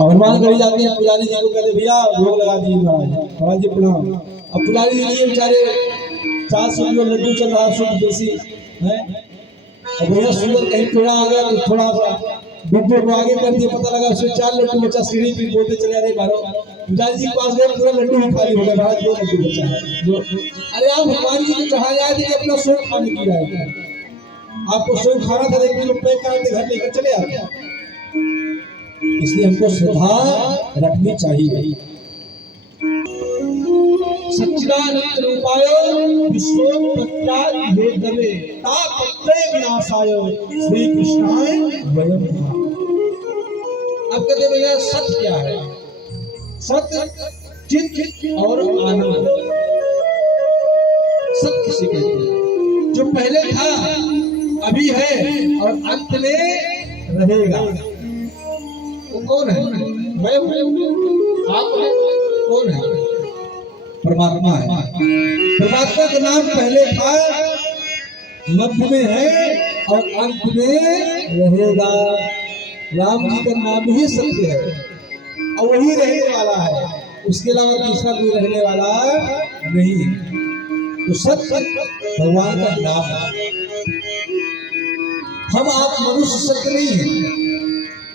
और हनुमान गढ़ी जाते हैं, पुजारी जी को कहते भैया भोग लगा दीजिए महाराज। महाराज जी प्रणाम। अब पुजारी जी लिए बेचारे 400 किलो लड्डू चल रहा शुद्ध देसी है, और भैया सुंदर कहीं पेड़ा आ गया तो थोड़ा सा वीडियो को आगे कर दिया, पता लगा उसमें 4 लड्डू बचा, सीढ़ी पे बोलते चले आ रहे बारो। पुजारी जी के पास गए, पूरा लड्डू ही खाली हो गया, महाराज 2 लड्डू बचा है जो। अरे आप हनुमान जी को कहा जाए कि अपना शौक खाने की जाए, आपको शौक खाना था, 1 किलो पैक करके घर लेकर चले आते। इसलिए हमको श्रद्धा रखनी चाहिए। सच्चिदानंद रूपाय विश्वोत्पत्त्यादि हेतवे तापत्रय विनाशाय श्री कृष्णाय वयं नमः। अब कहते भैया सत्य क्या है? सत्य चित्त और आनंद, सत्य किसे कहते हैं? जो पहले था, अभी है और अंत में रहेगा। वो कौन है? मैं आप है? कौन है? परमात्मा है। परमात्मा का नाम पहले था, मध्य में है और अंत में रहेगा। राम जी का नाम ही सत्य है और वही रहने वाला है, उसके अलावा दूसरा कोई रहने वाला नहीं है। तो सत्य भगवान का नाम है। हम आप मनुष्य सत्य नहीं है,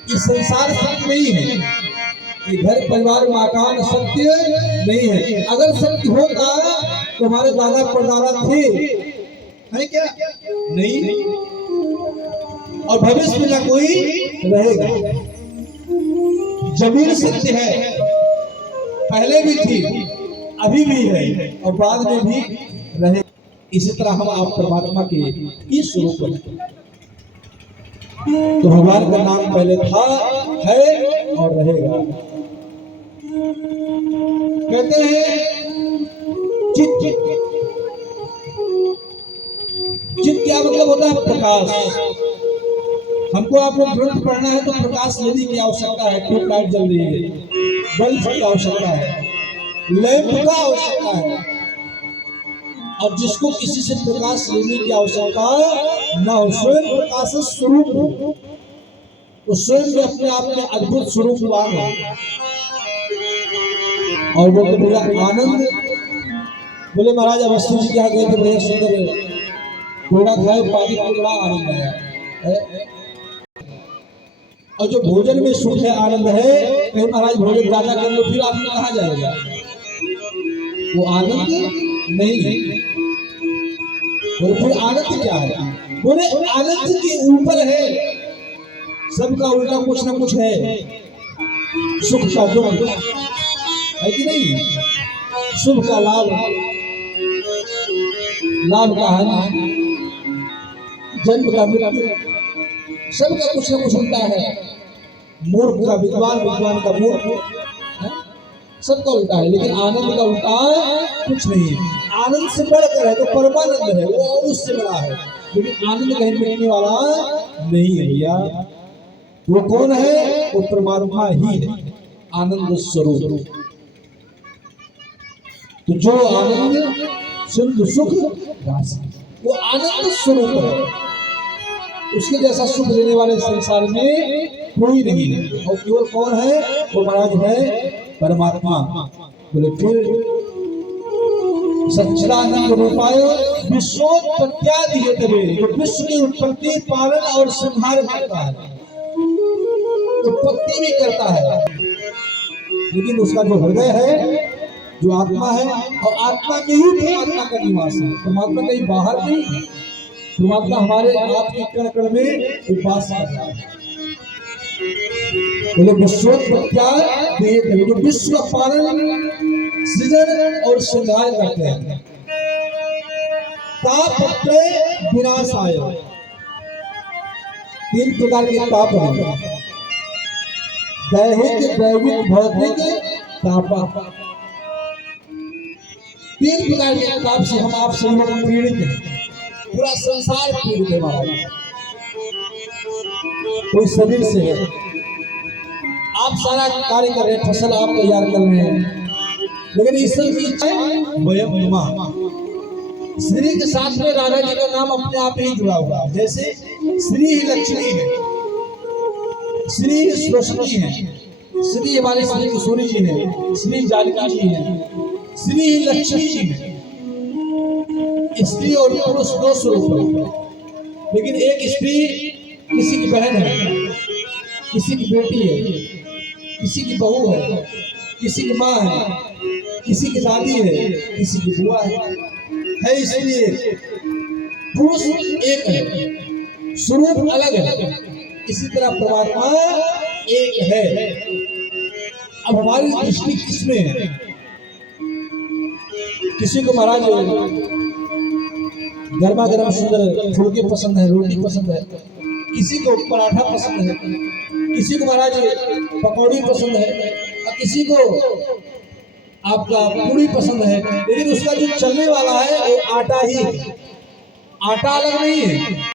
इस संसार सत्य नहीं है, ये घर परिवार मकान सत्य नहीं है। अगर सत्य होता तो हमारे दादा परदादा थे, है क्या? नहीं, और भविष्य में ना कोई रहेगा। जमीन सत्य है, पहले भी थी, अभी भी है और बाद में भी रहे। इसी तरह हम आप परमात्मा के इस स्वरूप हैं। तो भगवान का नाम पहले था, है और रहेगा। कहते हैं चित, चित क्या मतलब होता है? प्रकाश। हमको आप लोग ग्रंथ पढ़ना है तो प्रकाश लेने की आवश्यकता है। ट्यूबलाइट जल रही है, बल्ब की आवश्यकता है, लैंप का आवश्यकता है। और जिसको किसी से प्रकाश लेने की आवश्यकता न हो, स्वयं प्रकाश स्वरूप हो, वो स्वयं में अपने आप में अद्भुत स्वरूपवान हो। और वो तो भैया आनंद बोले महाराज अवस्थी जी क्या गए थे, भैया सुंदर पेड़ा खाए, पानी का बड़ा आनंद आया। और जो भोजन में सुख है, आनंद है, कहीं महाराज भोजन ज्यादा कर लो फिर आदमी कहाँ जाएगा? वो आनंद नहीं है। बोले फिर आनंद क्या है? बोले आनंद के ऊपर है, सबका उल्टा कुछ ना कुछ है। सुख का दुख है कि नहीं? शुभ का लाभ, लाभ का हानि, जन्म का मृत्यु, सबका कुछ ना कुछ उल्टा है। मूर्ख का विद्वान, विद्वान का मूर्ख, सबका उल्टा है। लेकिन आनंद का उल्टा कुछ नहीं है। आनंद से बढ़कर है तो परमानंद है, वो और उससे बड़ा है। लेकिन आनंद कहीं मिलने वाला नहीं है भैया। वो कौन है? वो परमात्मा ही है, आनंद स्वरूप। तो जो आनंद सिंधु सुख राशि, वो आनंद स्वरूप है। उसके जैसा सुख देने वाले संसार में कोई नहीं है। और केवल कौन है? वो महाराज है परमात्मा। बोले फिर सच्चिदानंद रूपाय विश्वोत्पत्त्यादि हेतवे, जो विश्व की उत्पत्ति, पालन और संहार करता है, उत्पत्ति भी करता है। लेकिन उसका जो हृदय है, जो आत्मा है, और आत्मा में ही परमात्मा का निवास है। परमात्मा कहीं बाहर नहीं है। परमात्मा हमारे आपके कण कण में वास कर रहा है। बोले विश्वोत्पत्त्यादि हेतवे, जो विश्व पालन, सृजन और संहार करते हैं। तापत्रय विनाशाय, 3 प्रकार के ताप हैं, दैहिक, दैविक, भौतिक ताप। 3 प्रकार के ताप से हम आप सभी लोग पीड़ित हैं। पूरा संसार पीड़ित है महाराज। कोई शरीर से है, आप सारा कार्य कर रहे हैं, फसल आप तैयार कर रहे हैं, लेकिन ईश्वर की इच्छा है वयम नमः। श्री के साथ में राधा जी का नाम अपने आप ही जुड़ा हुआ है। जैसे श्री ही लक्ष्मी है, श्री ही सरस्वती है, श्री हमारे श्री किशोरी जी हैं, श्री जानकी जी हैं, श्री लक्ष्मी जी हैं। स्त्री और पुरुष दो स्वरूप है, लेकिन एक स्त्री किसी की बहन है, किसी की बेटी है, किसी की बहू है, किसी की माँ है, किसी की दादी है, किसी की बुआ है। इसलिए पुरुष एक है, स्वरूप अलग है, इसी तरह परमात्मा एक है। अब हमारी दृष्टि किसमें है? किसी को महाराज गर्मा गर्म सुंदर फुलके पसंद है, रोटी पसंद है, किसी को पराठा पसंद है, किसी को महाराज पकौड़ी पसंद है, और किसी को आपका पूरी पसंद है। लेकिन उसका जो चलने वाला है वो आटा ही है, आटा अलग नहीं है।